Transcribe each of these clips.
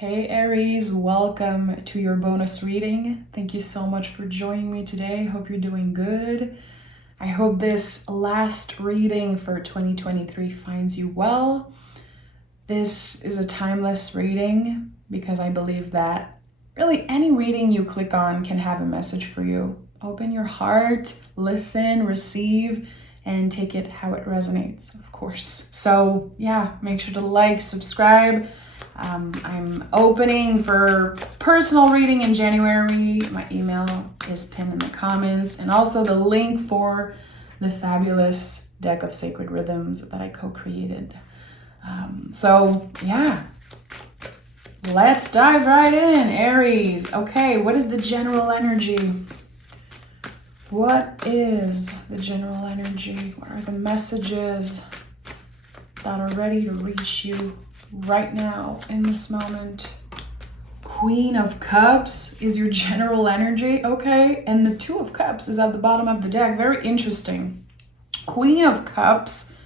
Hey Aries, welcome to your bonus reading. Thank you so much for joining me today. Hope you're doing good. I hope this last reading for 2023 finds you well. This is a timeless reading because I believe that really any reading you click on can have a message for you. Open your heart, listen, receive, and take it how it resonates, of course. So yeah, make sure to like, subscribe. I'm opening for personal reading in January. My email is pinned in the comments, and also the link for the fabulous deck of sacred rhythms that I co-created. So yeah, let's dive right in, Aries. Okay, what is the general energy? What is the general energy? What are the messages that are ready to reach you right now in this moment? Queen of Cups is your general energy, okay? And the Two of Cups is at the bottom of the deck. Very interesting. Queen of Cups,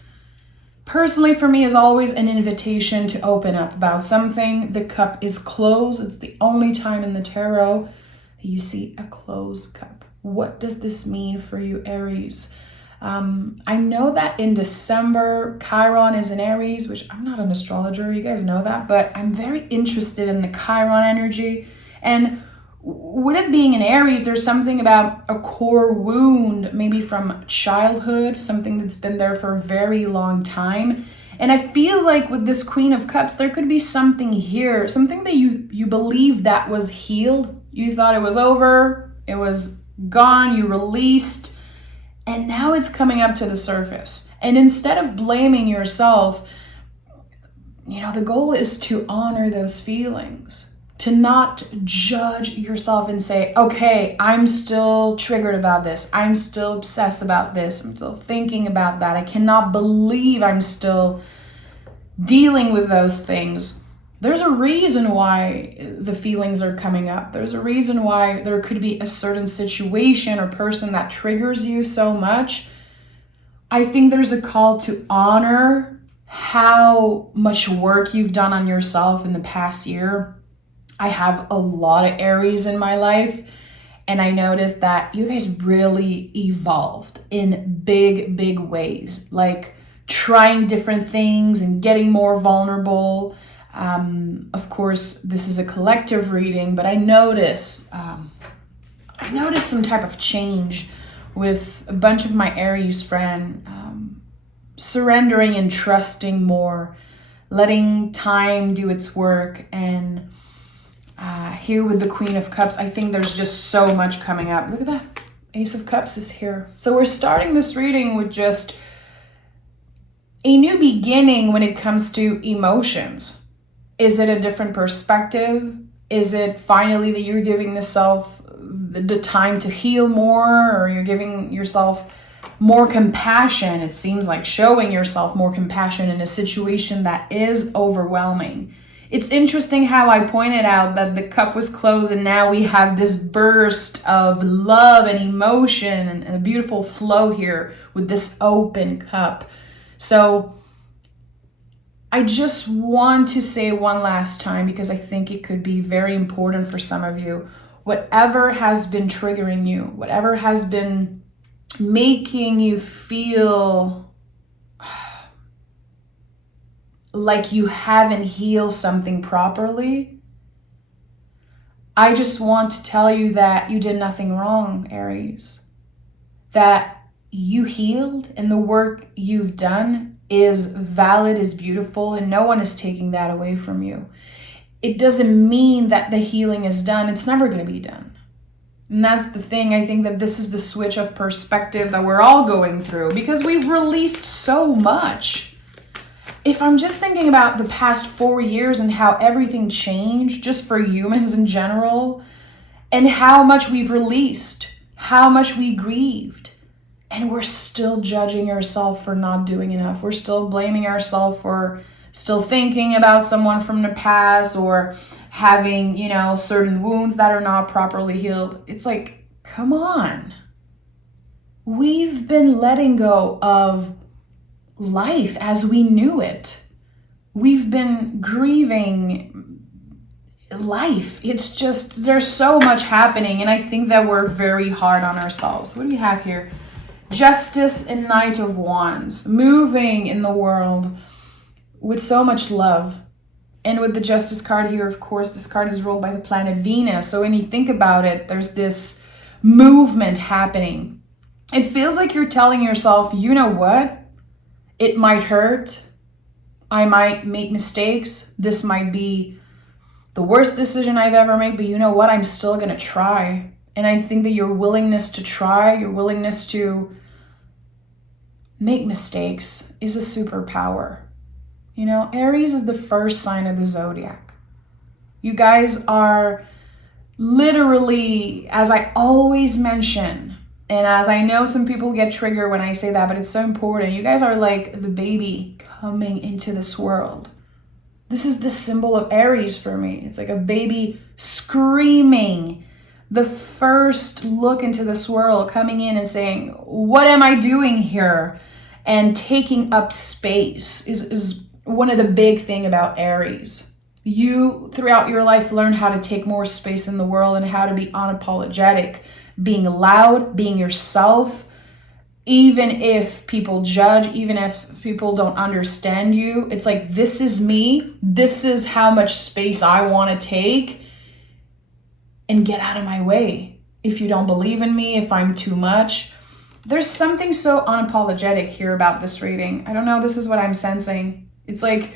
personally for me, is always an invitation to open up about something. The cup is closed. It's the only time in the tarot that you see a closed cup. What does this mean for you, Aries? I know that in December, Chiron is in Aries, which I'm not an astrologer, you guys know that, but I'm very interested in the Chiron energy. And with it being in Aries, there's something about a core wound, maybe from childhood, something that's been there for a very long time. And I feel like with this Queen of Cups, there could be something here, something that you believe that was healed. You thought it was over, it was gone, you released, and now it's coming up to the surface. And instead of blaming yourself, the goal is to honor those feelings, to not judge yourself and say, okay, I'm still triggered about this. I'm still obsessed about this. I'm still thinking about that. I cannot believe I'm still dealing with those things. There's a reason why the feelings are coming up. There's a reason why there could be a certain situation or person that triggers you so much. I think there's a call to honor how much work you've done on yourself in the past year. I have a lot of Aries in my life, and I noticed that you guys really evolved in big, big ways, like trying different things and getting more vulnerable. Of course, this is a collective reading, but I notice some type of change with a bunch of my Aries friends, surrendering and trusting more, letting time do its work. And here with the Queen of Cups, I think there's just so much coming up. Look at that. Ace of Cups is here. So we're starting this reading with just a new beginning when it comes to emotions. Is it a different perspective? Is it finally that you're giving the time to heal more, or you're giving yourself more compassion? It seems like showing yourself more compassion in a situation that is overwhelming. It's interesting how I pointed out that the cup was closed and now we have this burst of love and emotion and a beautiful flow here with this open cup. So I just want to say one last time, because I think it could be very important for some of you. Whatever has been triggering you, whatever has been making you feel like you haven't healed something properly, I just want to tell you that you did nothing wrong, Aries. That you healed, and the work you've done is valid, is beautiful, and no one is taking that away from you. It doesn't mean that the healing is done. It's never going to be done. And that's the thing. I think that this is the switch of perspective that we're all going through, because we've released so much. If I'm just thinking about the past 4 years and how everything changed just for humans in general, and how much we've released, how much we grieved, and we're still judging ourselves for not doing enough. We're still blaming ourselves for still thinking about someone from the past, or having, certain wounds that are not properly healed. It's like, come on. We've been letting go of life as we knew it. We've been grieving life. It's just, there's so much happening, and I think that we're very hard on ourselves. What do we have here? Justice and Knight of Wands, moving in the world with so much love. And with the Justice card here, of course, this card is ruled by the planet Venus. So when you think about it, there's this movement happening. It feels like you're telling yourself, you know what? It might hurt. I might make mistakes. This might be the worst decision I've ever made, but you know what? I'm still going to try. And I think that your willingness to try, your willingness to make mistakes is a superpower. You know, Aries is the first sign of the zodiac. You guys are literally, as I always mention, and as I know some people get triggered when I say that, but it's so important. You guys are like the baby coming into this world. This is the symbol of Aries for me. It's like a baby screaming. The first look into this world, coming in and saying, what am I doing here? And taking up space is one of the big thing about Aries. You, throughout your life, learn how to take more space in the world and how to be unapologetic, being loud, being yourself, even if people judge, even if people don't understand you. It's like, this is me. This is how much space I want to take, and get out of my way. If you don't believe in me, if I'm too much. There's something so unapologetic here about this reading. I don't know, this is what I'm sensing. It's like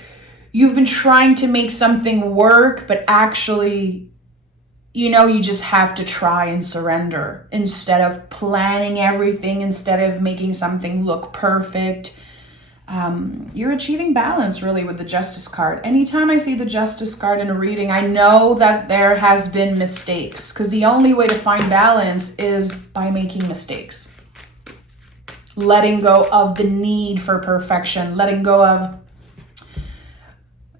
you've been trying to make something work, but actually, you know, you just have to try and surrender instead of planning everything, instead of making something look perfect. You're achieving balance really with the Justice card. Anytime I see the Justice card in a reading, I know that there has been mistakes, because the only way to find balance is by making mistakes. Letting go of the need for perfection, letting go of,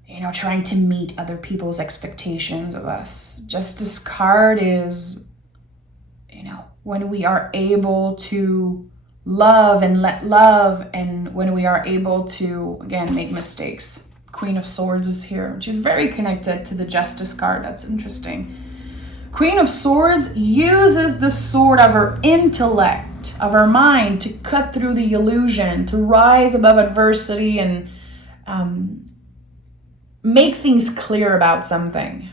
you know, trying to meet other people's expectations of us. Justice card is, you know, when we are able to love and let love, and when we are able to, again, make mistakes. Queen of Swords is here, which is very connected to the Justice card. That's interesting. Queen of Swords uses the sword of her intellect, of her mind, to cut through the illusion, to rise above adversity and make things clear about something.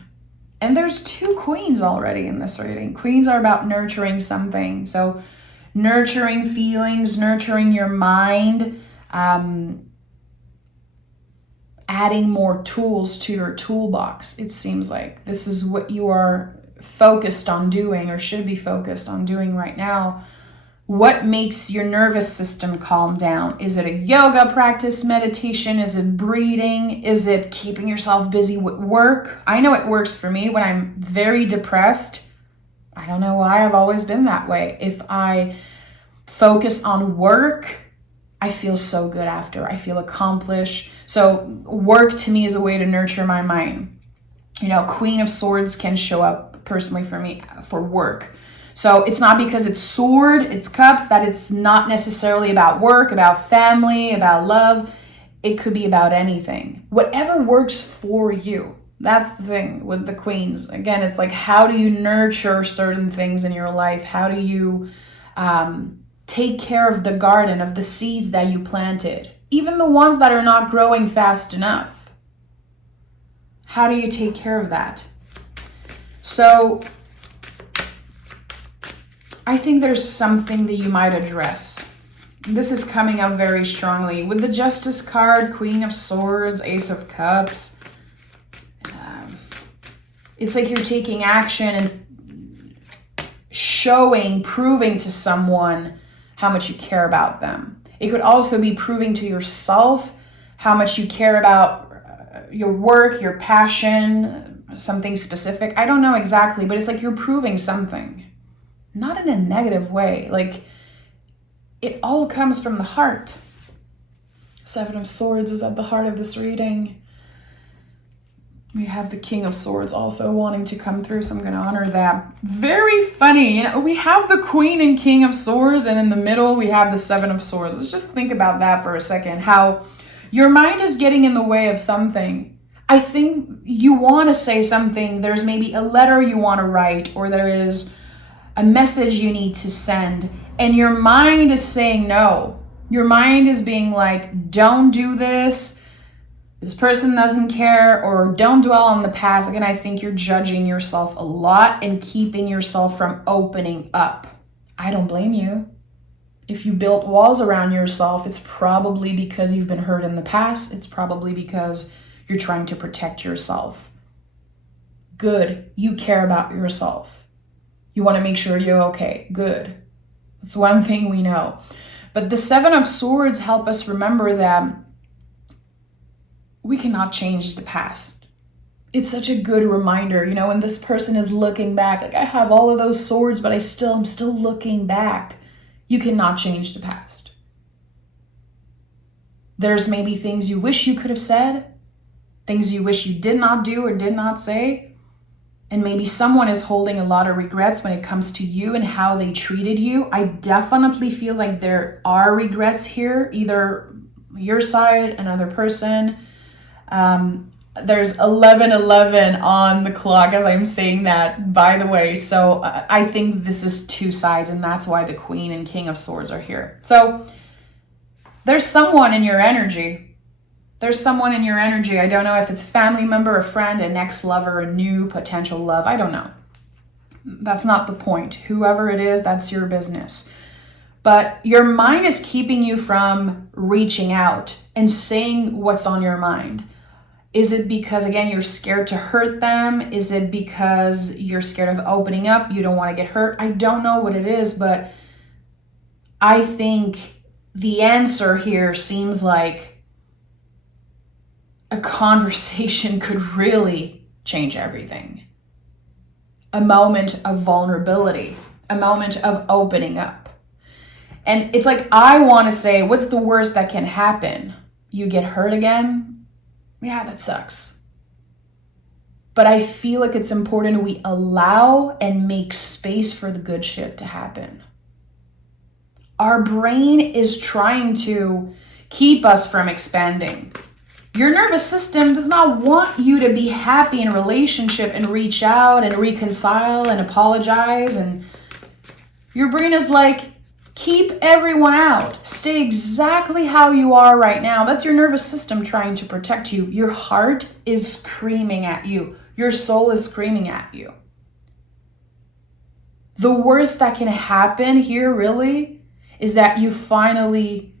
And there's two queens already in this reading. Queens are about nurturing something. So nurturing feelings, nurturing your mind, adding more tools to your toolbox. It seems like this is what you are focused on doing, or should be focused on doing right now. What makes your nervous system calm down? Is it a yoga practice, meditation? Is it breathing? Is it keeping yourself busy with work? I know it works for me when I'm very depressed. I don't know why, I've always been that way. If I focus on work, I feel so good after. I feel accomplished. So work to me is a way to nurture my mind. You know, Queen of Swords can show up personally for me for work. So it's not because it's sword, it's cups, that it's not necessarily about work, about family, about love. It could be about anything. Whatever works for you. That's the thing with the queens. Again, it's like, how do you nurture certain things in your life? How do you take care of the garden, of the seeds that you planted? Even the ones that are not growing fast enough. How do you take care of that? So I think there's something that you might address. This is coming up very strongly. With the Justice card, Queen of Swords, Ace of Cups. It's like you're taking action and proving to someone how much you care about them. It could also be proving to yourself how much you care about your work, your passion, something specific. I don't know exactly, but it's like you're proving something. Not in a negative way. Like, it all comes from the heart. Seven of Swords is at the heart of this reading. We have the King of Swords also wanting to come through, so I'm going to honor that. Very funny. You know, we have the Queen and King of Swords, and in the middle we have the Seven of Swords. Let's just think about that for a second. How your mind is getting in the way of something. I think you want to say something. There's maybe a letter you want to write, or there is a message you need to send, and your mind is saying no. Your mind is being like, don't do this. This person doesn't care, or don't dwell on the past. Again, I think you're judging yourself a lot and keeping yourself from opening up. I don't blame you. If you built walls around yourself, it's probably because you've been hurt in the past. It's probably because you're trying to protect yourself. Good. You care about yourself. You want to make sure you're okay. Good. That's one thing we know. But the Seven of Swords help us remember that we cannot change the past. It's such a good reminder, when this person is looking back, like I have all of those swords, but I'm still looking back. You cannot change the past. There's maybe things you wish you could have said, things you wish you did not do or did not say. And maybe someone is holding a lot of regrets when it comes to you and how they treated you. I definitely feel like there are regrets here, either your side, another person. There's 11:11 on the clock as I'm saying that, by the way. So I think this is two sides, and that's why the Queen and King of Swords are here. So there's someone in your energy. There's someone in your energy. I don't know if it's a family member, a friend, an ex-lover, a new potential love. I don't know. That's not the point. Whoever it is, that's your business. But your mind is keeping you from reaching out and saying what's on your mind. Is it because, again, you're scared to hurt them? Is it because you're scared of opening up? You don't want to get hurt? I don't know what it is, but I think the answer here seems like a conversation could really change everything. A moment of vulnerability, a moment of opening up. And it's like, I want to say, what's the worst that can happen? You get hurt again? Yeah, that sucks. But I feel like it's important we allow and make space for the good shit to happen. Our brain is trying to keep us from expanding. Your nervous system does not want you to be happy in a relationship and reach out and reconcile and apologize. And your brain is like, keep everyone out. Stay exactly how you are right now. That's your nervous system trying to protect you. Your heart is screaming at you. Your soul is screaming at you. The worst that can happen here really is that you finally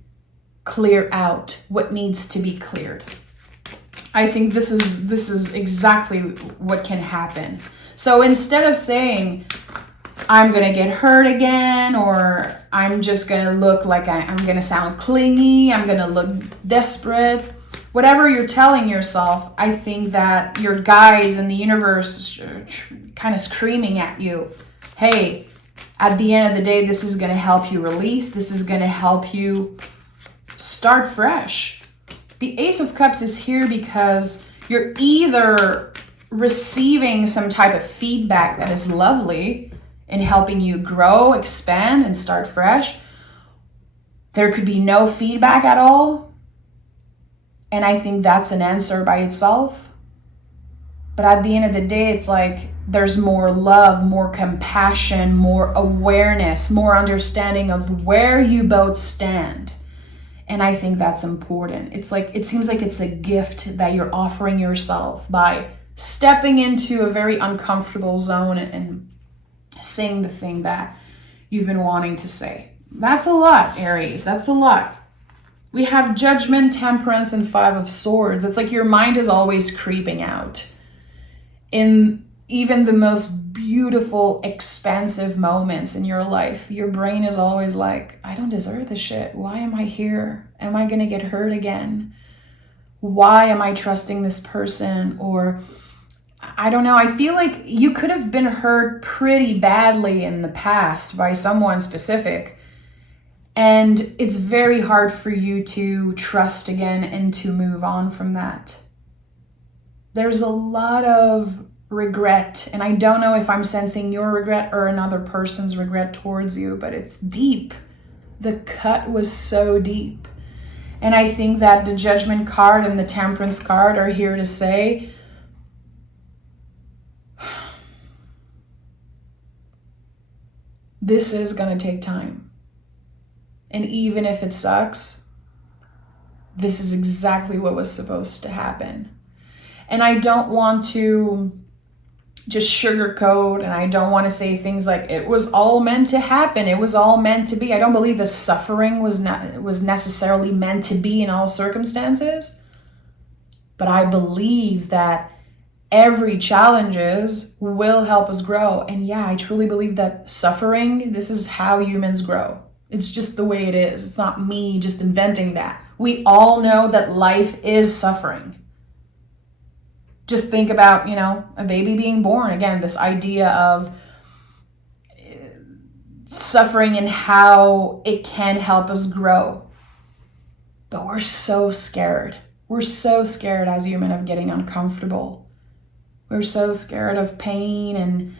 clear out what needs to be cleared. I think this is exactly what can happen. So instead of saying, I'm going to get hurt again, or I'm just going to look like I'm going to sound clingy, I'm going to look desperate, whatever you're telling yourself, I think that your guides in the universe are kind of screaming at you, hey, at the end of the day, this is going to help you release. This is going to help you start fresh. The Ace of Cups is here because you're either receiving some type of feedback that is lovely in helping you grow, expand, and start fresh. There could be no feedback at all. And I think that's an answer by itself. But at the end of the day, it's like there's more love, more compassion, more awareness, more understanding of where you both stand. And I think that's important. It's like, it seems like it's a gift that you're offering yourself by stepping into a very uncomfortable zone and saying the thing that you've been wanting to say. That's a lot, Aries. That's a lot. We have Judgment, Temperance, and Five of Swords. It's like your mind is always creeping out. In even the most beautiful, expansive moments in your life, your brain is always like, I don't deserve this shit. Why am I here? Am I going to get hurt again? Why am I trusting this person? Or I don't know. I feel like you could have been hurt pretty badly in the past by someone specific. And it's very hard for you to trust again and to move on from that. There's a lot of regret, and I don't know if I'm sensing your regret or another person's regret towards you, but it's deep. The cut was so deep. And I think that the Judgment card and the Temperance card are here to say, this is going to take time. And even if it sucks, this is exactly what was supposed to happen. And I don't want to just sugarcoat, and I don't want to say things like it was all meant to happen, it was all meant to be. I don't believe the suffering was necessarily meant to be in all circumstances. But I believe that every challenges will help us grow. And yeah, I truly believe that suffering, this is how humans grow. It's just the way it is. It's not me just inventing that. We all know that life is suffering. Just think about, a baby being born. Again, this idea of suffering and how it can help us grow. But we're so scared. We're so scared as humans of getting uncomfortable. We're so scared of pain and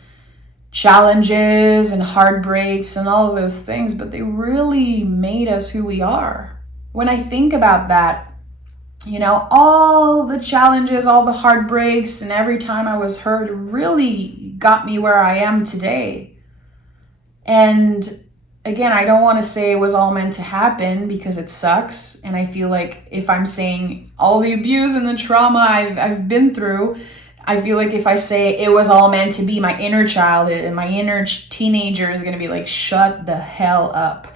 challenges and heartbreaks and all of those things, but they really made us who we are. When I think about that, all the challenges, all the heartbreaks, and every time I was hurt really got me where I am today. And again, I don't want to say it was all meant to happen because it sucks. And I feel like if I'm saying all the abuse and the trauma I've been through, I feel like if I say it was all meant to be, my inner child and my inner teenager is going to be like, shut the hell up.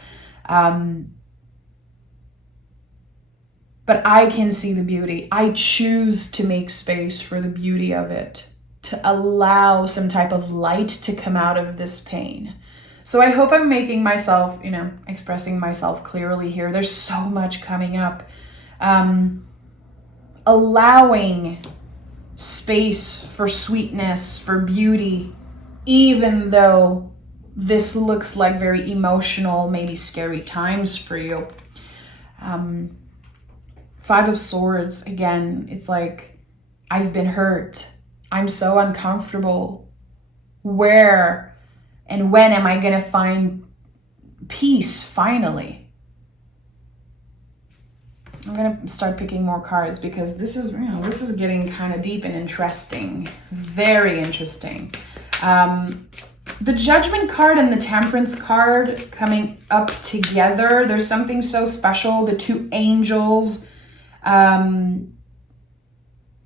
But I can see the beauty. I choose to make space for the beauty of it, to allow some type of light to come out of this pain. So I hope I'm making myself, expressing myself clearly here. There's so much coming up. Allowing space for sweetness, for beauty, even though this looks like very emotional, maybe scary times for you. Five of Swords, again, it's like, I've been hurt. I'm so uncomfortable. Where and when am I going to find peace finally? I'm going to start picking more cards because this is getting kind of deep and interesting. Very interesting. The Judgment card and the Temperance card coming up together. There's something so special. The two angels.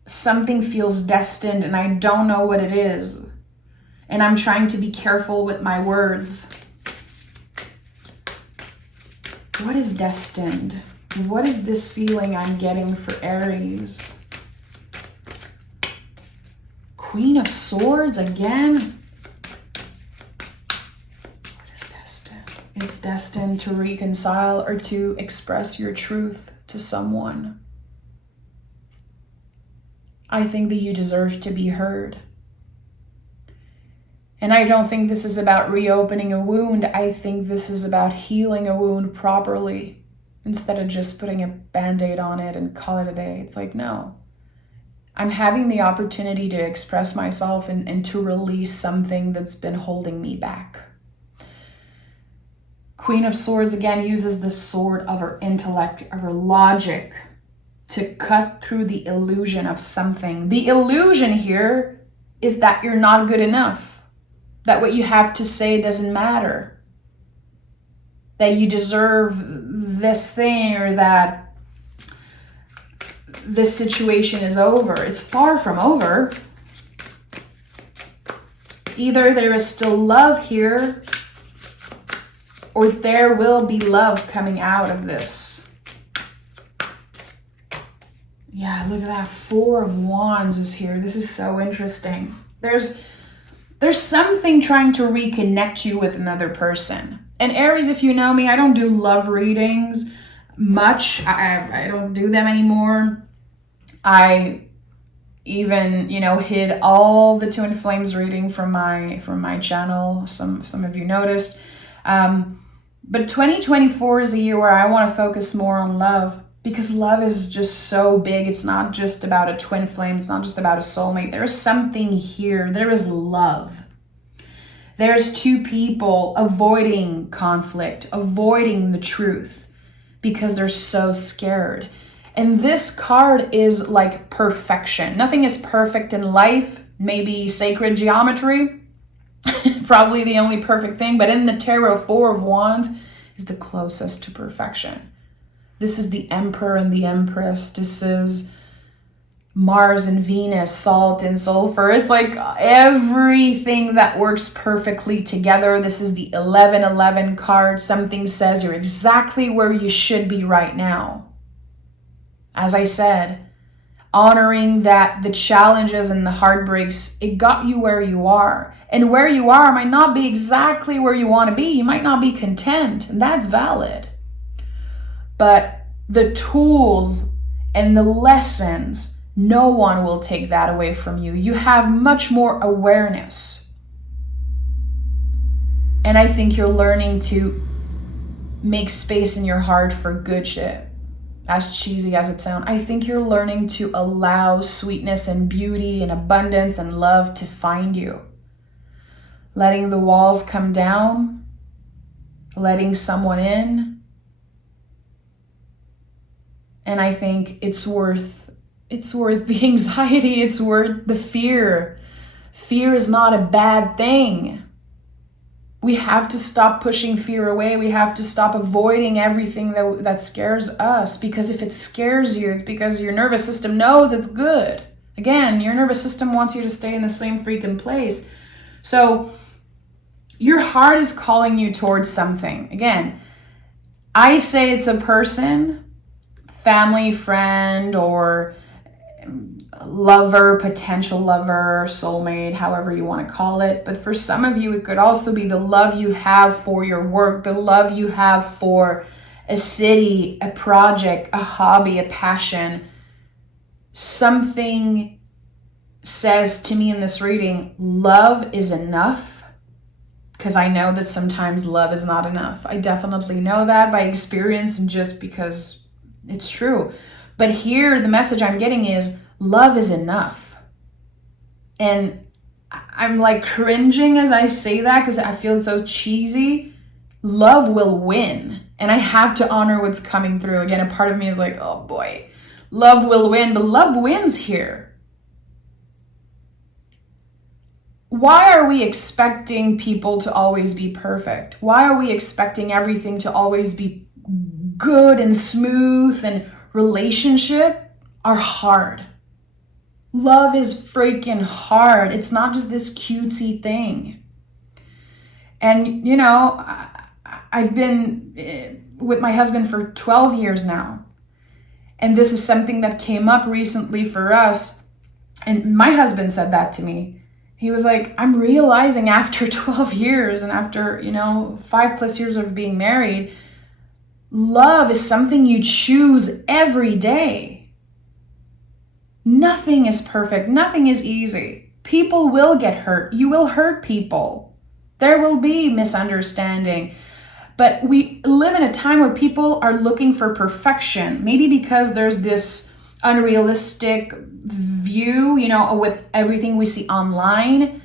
Something feels destined and I don't know what it is. And I'm trying to be careful with my words. What is destined? What is this feeling I'm getting for Aries? Queen of Swords again? What is destined? It's destined to reconcile or to express your truth to someone. I think that you deserve to be heard. And I don't think this is about reopening a wound. I think this is about healing a wound properly instead of just putting a Band-Aid on it and call it a day. It's like, no. I'm having the opportunity to express myself and to release something that's been holding me back. Queen of Swords, again, uses the sword of her intellect, of her logic, to cut through the illusion of something. The illusion here is that you're not good enough, that what you have to say doesn't matter, that you deserve this thing or that this situation is over. It's far from over. Either there is still love here or there will be love coming out of this. Yeah, look at that. Four of Wands is here. This is so interesting. There's something trying to reconnect you with another person. And Aries, if you know me, I don't do love readings much. I don't do them anymore. I even, hid all the Twin Flames reading from my channel. Some of you noticed. But 2024 is a year where I want to focus more on love. Because love is just so big. It's not just about a twin flame. It's not just about a soulmate. There is something here. There is love. There's two people avoiding conflict, avoiding the truth. because they're so scared. And this card is like perfection. Nothing is perfect in life. Maybe sacred geometry, probably the only perfect thing. But in the tarot, Four of Wands is the closest to perfection. This is the Emperor and the Empress. This is Mars and Venus, salt and sulfur. It's like everything that works perfectly together. This is the 1111 card. Something says you're exactly where you should be right now. As I said, honoring that the challenges and the heartbreaks, it got you where you are. And where you are might not be exactly where you want to be. You might not be content, and that's valid. But the tools and the lessons, no one will take that away from you. You have much more awareness. And I think you're learning to make space in your heart for good shit. As cheesy as it sounds, I think you're learning to allow sweetness and beauty and abundance and love to find you. Letting the walls come down, letting someone in. And I think it's worth the anxiety, it's worth the fear. Fear is not a bad thing. We have to stop pushing fear away. We have to stop avoiding everything that scares us. Because if it scares you, it's because your nervous system knows it's good. Again, your nervous system wants you to stay in the same freaking place. So your heart is calling you towards something. Again, I say it's a person, family, friend, or lover, potential lover, soulmate, however you want to call it. But for some of you, it could also be the love you have for your work, the love you have for a city, a project, a hobby, a passion. Something says to me in this reading, love is enough. Because I know that sometimes love is not enough. I definitely know that by experience and just because it's true. But here, the message I'm getting is, love is enough. And I'm like cringing as I say that because I feel it's so cheesy. Love will win. And I have to honor what's coming through. Again, a part of me is like, oh boy, love will win. But love wins here. Why are we expecting people to always be perfect? Why are we expecting everything to always be good and smooth? And relationships are hard. Love is freaking hard. It's not just this cutesy thing. And, you know, I've been with my husband for 12 years now. And this is something that came up recently for us. And my husband said that to me. He was like, I'm realizing after 12 years and after, 5+ years of being married, love is something you choose every day. Nothing is perfect. Nothing is easy. People will get hurt. You will hurt people. There will be misunderstanding. But we live in a time where people are looking for perfection. Maybe because there's this unrealistic view, with everything we see online.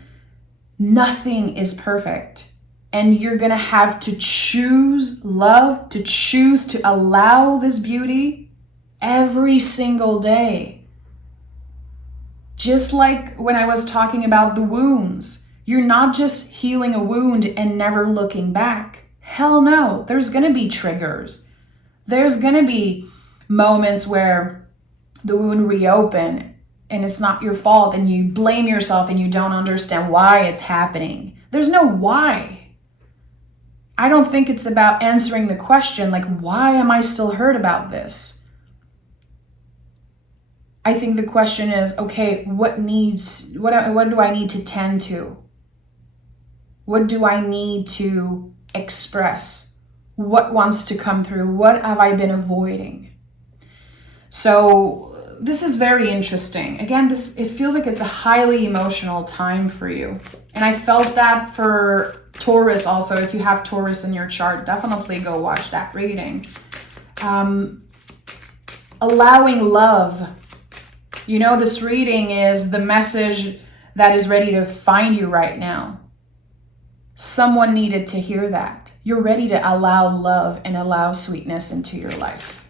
Nothing is perfect. And you're going to have to choose love, to choose to allow this beauty every single day. Just like when I was talking about the wounds, you're not just healing a wound and never looking back. Hell no, there's going to be triggers. There's going to be moments where the wound reopen and it's not your fault and you blame yourself and you don't understand why it's happening. There's no why. I don't think it's about answering the question, like, why am I still hurt about this? I think the question is, okay, what do I need to tend to? What do I need to express? What wants to come through? What have I been avoiding? So this is very interesting. Again, it feels like it's a highly emotional time for you. And I felt that for Taurus also. If you have Taurus in your chart, definitely go watch that reading. Allowing love. This reading is the message that is ready to find you right now. Someone needed to hear that. you're ready to allow love and allow sweetness into your life.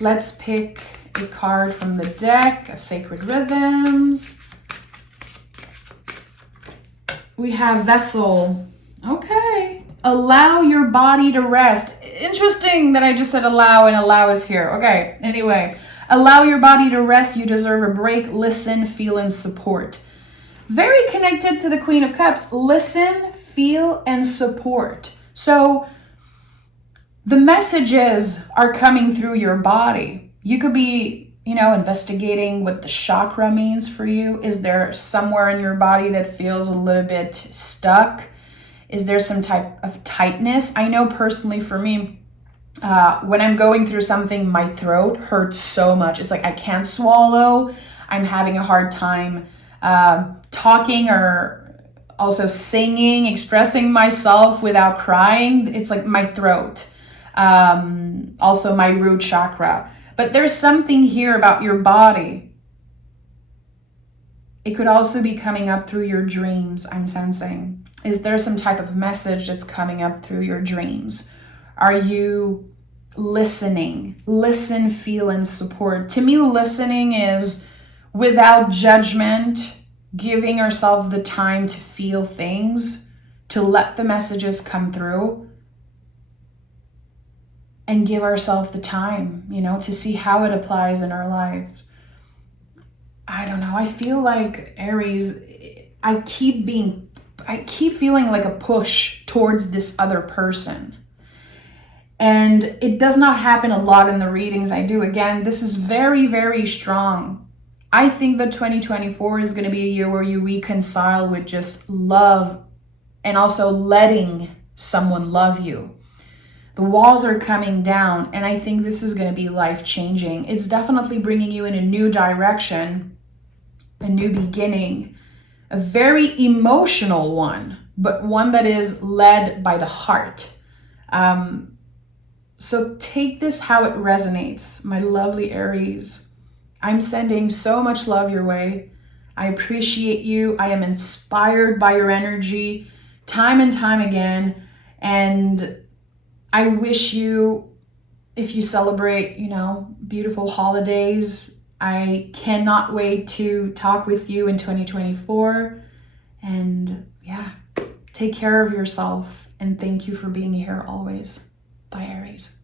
Let's pick a card from the deck of Sacred Rhythms. We have Vessel. Okay. Allow your body to rest. Interesting that I just said allow and allow is here. Okay. Anyway, allow your body to rest. You deserve a break. Listen, feel, and support. Very connected to the Queen of Cups. Listen, feel, and support. So the messages are coming through your body. You could be, investigating what the chakra means for you. Is there somewhere in your body that feels a little bit stuck? Is there some type of tightness? I know personally for me, when I'm going through something, my throat hurts so much. It's like I can't swallow. I'm having a hard time talking or also singing, expressing myself without crying. It's like my throat. Also my root chakra. But there's something here about your body. It could also be coming up through your dreams, I'm sensing. Is there some type of message that's coming up through your dreams? Are you listening? Listen, feel, and support. To me, listening is without judgment, giving ourselves the time to feel things, to let the messages come through, and give ourselves the time, to see how it applies in our lives. I don't know. I feel like Aries, I keep feeling like a push towards this other person. And it does not happen a lot in the readings I do. Again, this is very, very strong. I think that 2024 is going to be a year where you reconcile with just love and also letting someone love you. The walls are coming down, and I think this is going to be life-changing. It's definitely bringing you in a new direction, a new beginning, a very emotional one, but one that is led by the heart. So take this how it resonates, my lovely Aries. I'm sending so much love your way. I appreciate you. I am inspired by your energy time and time again. And I wish you, if you celebrate, beautiful holidays, I cannot wait to talk with you in 2024. And take care of yourself. And thank you for being here always. Bye, Aries.